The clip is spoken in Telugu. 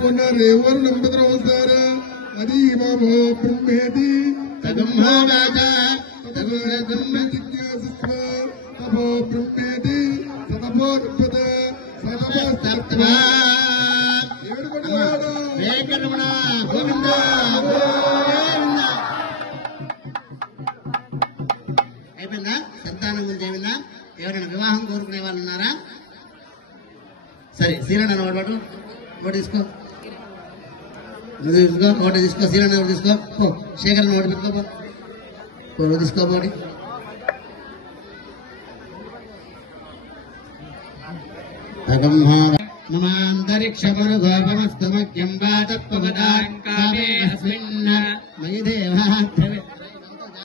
पुनरेवर्णं पितरवसार अदीमो ब्रह्मेति तदम्हो राजा तदब्रह्म जिज्ञासस्व तपो ब्रह्मेति तदपो रुपद सदपस्तत्वा ఏడుకొండవాడు వేంకటరమణ గోవింద గోవింద. అయిపోయిందా? సంతానం గురించి ఏమైందా? ఎవరైనా వివాహం కోరుకునే వాళ్ళు ఉన్నారా? సరే శ్రీరణ వాడు ఓటు తీసుకో, తీసుకో ఓటు తీసుకో, శ్రీరణ ఓటు తీసుకో, శేఖరణ ఓటు పెట్టుకోపో, ఓటు తీసుకోపోడి. మమాంతరిక్షమనుగోపమస్తమఖ్యం వాతత్వపదాస్మిన్ మయి దేవాత్మ